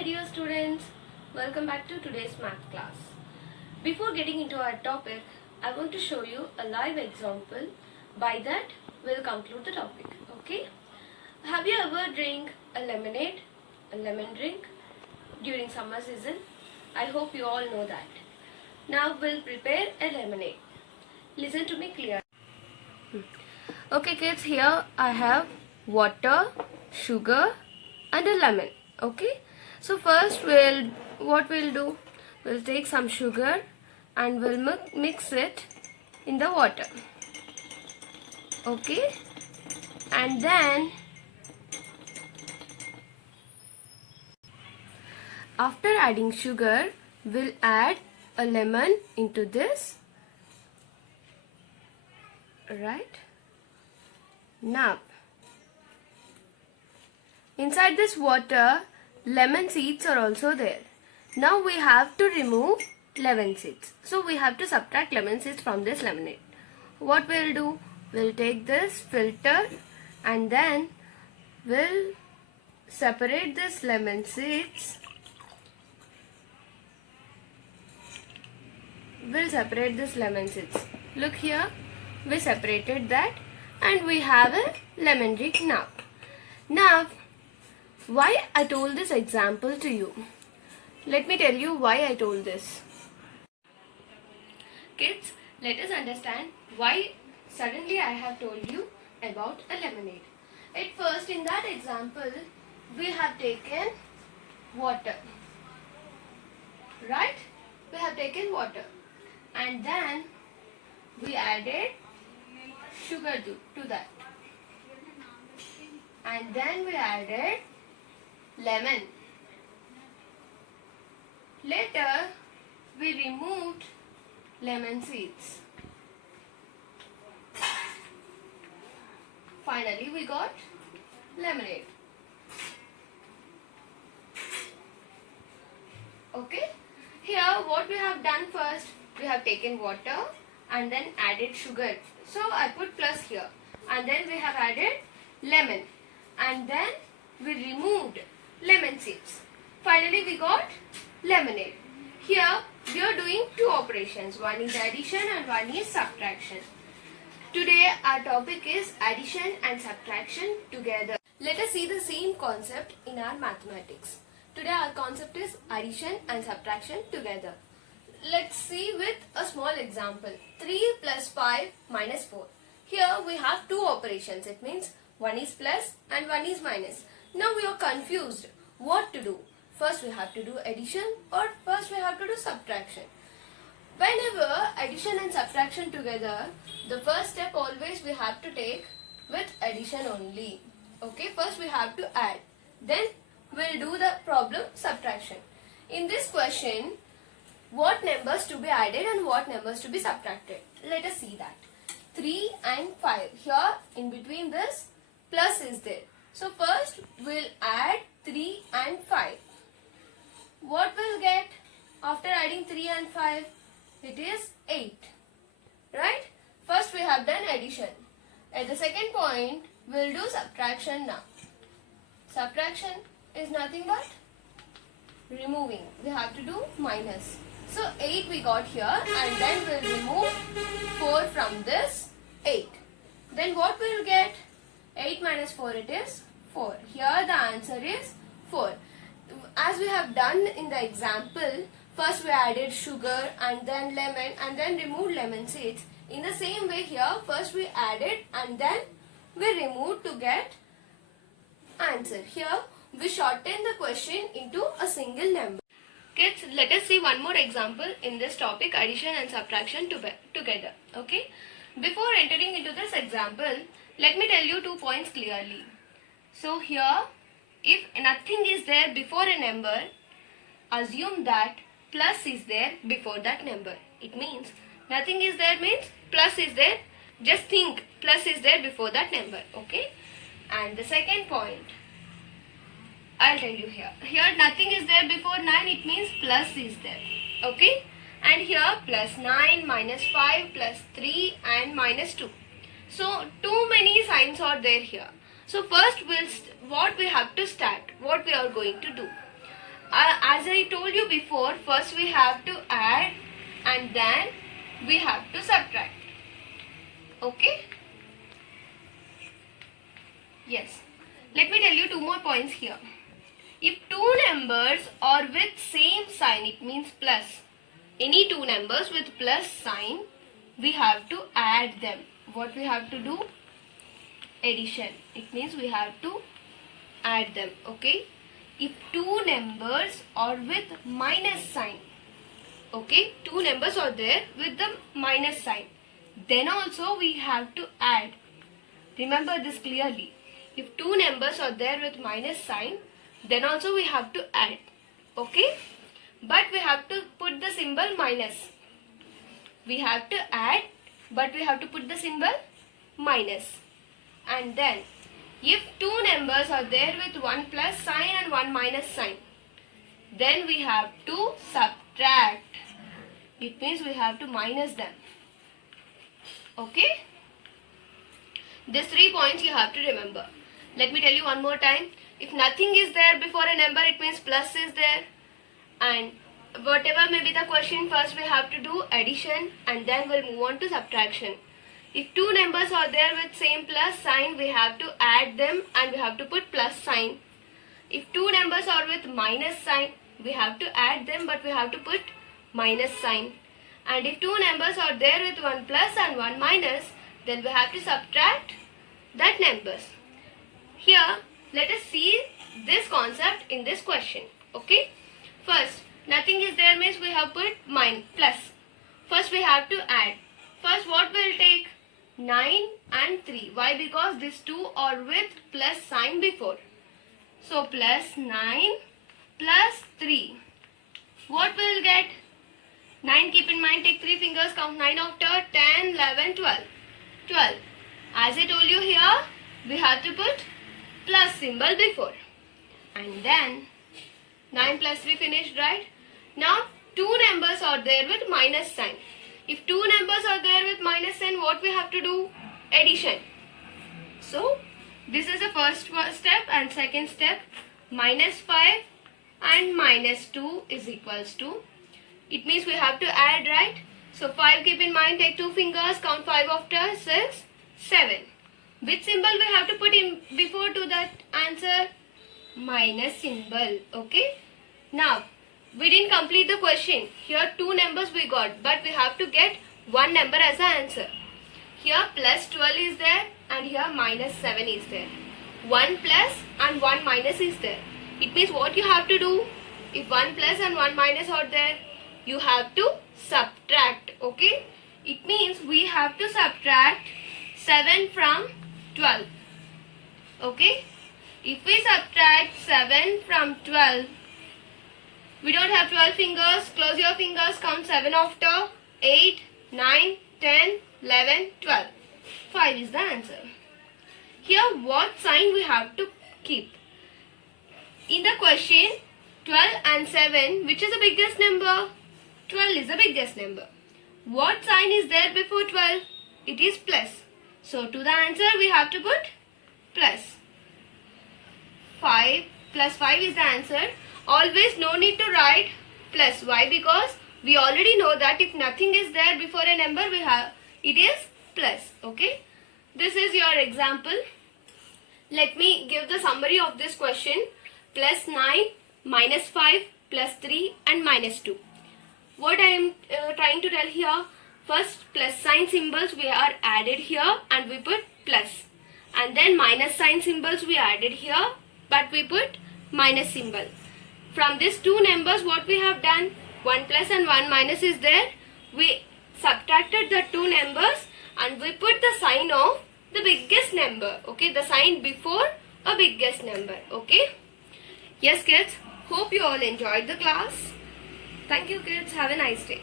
my dear students, welcome back to today's math class. Before getting into our topic, I want to show you a live example. By that, we'll conclude the topic. Okay? Have you ever drank a lemonade, a lemon drink during summer season? I hope you all know that. Now we'll prepare a lemonade. Listen to me clearly. Okay kids, here I have water, sugar and a lemon. Okay, so first what we'll do, we'll take some sugar and we'll mix it in the water. Okay, and then after adding sugar, we'll add a lemon into this. Right now, inside this water, lemon seeds are also there. Now we have to remove lemon seeds. So we have to subtract lemon seeds from this lemonade. What we'll do? We'll take this filter and then we'll separate this lemon seeds. We'll separate this lemon seeds. Look here, we separated that and we have a lemon drink now. Now, why I told this example to you? Let me tell you why I told this. Kids, let us understand why suddenly I have told you about a lemonade. At first, in that example, we have taken water. Right? We have taken water. And then we added sugar to that. And then we added lemon. Later, we removed lemon seeds. Finally, we got lemonade. Okay? Here, what we have done first, we have taken water and then added sugar. So, I put plus here. And then we have added lemon. And then we removed lemon seeds. Finally, we got lemonade. Here, we are doing two operations. One is addition and one is subtraction. Today, our topic is addition and subtraction together. Let us see the same concept in our mathematics. Today, our concept is addition and subtraction together. Let's see with a small example. 3 plus 5 minus 4. Here, we have two operations. It means one is plus and one is minus. Now we are confused what to do. First we have to do addition or first we have to do subtraction. Whenever addition and subtraction together, the first step always we have to take with addition only. Okay, first we have to add. Then we'll do the problem subtraction. In this question, what numbers to be added and what numbers to be subtracted? Let us see that. 3 and 5. Here in between this plus is there. So first we'll add 3 and 5. What we'll get after adding 3 and 5? It is 8. Right? First we have done addition. At the second point, we'll do subtraction now. Subtraction is nothing but removing. We have to do minus. So 8 we got here and then we'll remove 4 from this 8. Then what we'll get? 8 minus 4 it is 4. Here the answer is 4. As we have done in the example, first we added sugar and then lemon and then removed lemon seeds. In the same way here, first we added and then we removed to get answer. Here we shorten the question into a single number. Kids, let us see one more example in this topic, addition and subtraction together. Okay? Before entering into this example, let me tell you 2 points clearly. So here, if nothing is there before a number, assume that plus is there before that number. It means nothing is there means plus is there. Just think plus is there before that number. Okay? And the second point, I'll tell you here. Here nothing is there before 9. It means plus is there. Okay? And here plus 9, minus 5, plus 3 and minus 2. So too many signs are there here. So first what we have to start, what we are going to do. as I told you before, first we have to add and then we have to subtract. Okay? Yes. Let me tell you two more points here. If two numbers are with same sign, it means plus. Any two numbers with plus sign, we have to add them. What we have to do? Addition. It means we have to add them. Okay? If two numbers are with minus sign, okay, two numbers are there with the minus sign, then also we have to add. Remember this clearly. If two numbers are there with minus sign, then also we have to add. Okay? But we have to put the symbol minus. We have to add, but we have to put the symbol minus. And then, if two numbers are there with one plus sign and one minus sign, then we have to subtract. It means we have to minus them. Okay? These 3 points you have to remember. Let me tell you one more time. If nothing is there before a number, it means plus is there. And whatever may be the question, first we have to do addition and then we'll move on to subtraction. If two numbers are there with same plus sign, we have to add them and we have to put plus sign. If two numbers are with minus sign, we have to add them but we have to put minus sign. And if two numbers are there with one plus and one minus, then we have to subtract that numbers. Here, let us see this concept in this question. Okay? First, nothing is there means we have put plus. First we have to add. First what will take? 9 and 3. Why? Because these two are with plus sign before. So plus 9 plus 3. What will get? 9, keep in mind, take 3 fingers, count 9 after, 10, 11, 12. 12. As I told you here, we have to put plus symbol before. And then 9 plus 3 finished, right? Now two numbers are there with minus sign. If two numbers are there with minus sign, what we have to do? Addition. So this is the first step, and second step, minus 5 and minus 2 is equals to. It means we have to add, right? So 5, keep in mind, take 2 fingers, count 5 after, 6, 7. Which symbol we have to put in before to that answer? Minus symbol. Okay? Now, we didn't complete the question. Here 2 numbers we got, but we have to get one number as an answer. Here plus 12 is there and here minus 7 is there. 1 plus and 1 minus is there. It means what you have to do? If 1 plus and 1 minus are there, you have to subtract. Okay? It means we have to subtract 7 from 12. Okay? If we subtract 7 from 12, we don't have 12 fingers. Close your fingers. Count 7 after. 8, 9, 10, 11, 12. 5 is the answer. Here what sign we have to keep? In the question, 12 and 7, which is the biggest number? 12 is the biggest number. What sign is there before 12? It is plus. So to the answer we have to put plus. 5 plus 5 is the answer. Always no need to write plus. Why? Because we already know that if nothing is there before a number, it is plus. Okay? This is your example. Let me give the summary of this question. Plus 9, minus 5, plus 3 and minus 2. What I am trying to tell here, first plus sign symbols we are added here and we put plus. And then minus sign symbols we added here but we put minus symbol. From these two numbers what we have done, 1 plus and 1 minus is there. We subtracted the two numbers and we put the sign of the biggest number. Okay, the sign before a biggest number. Okay. Yes kids, hope you all enjoyed the class. Thank you kids. Have a nice day.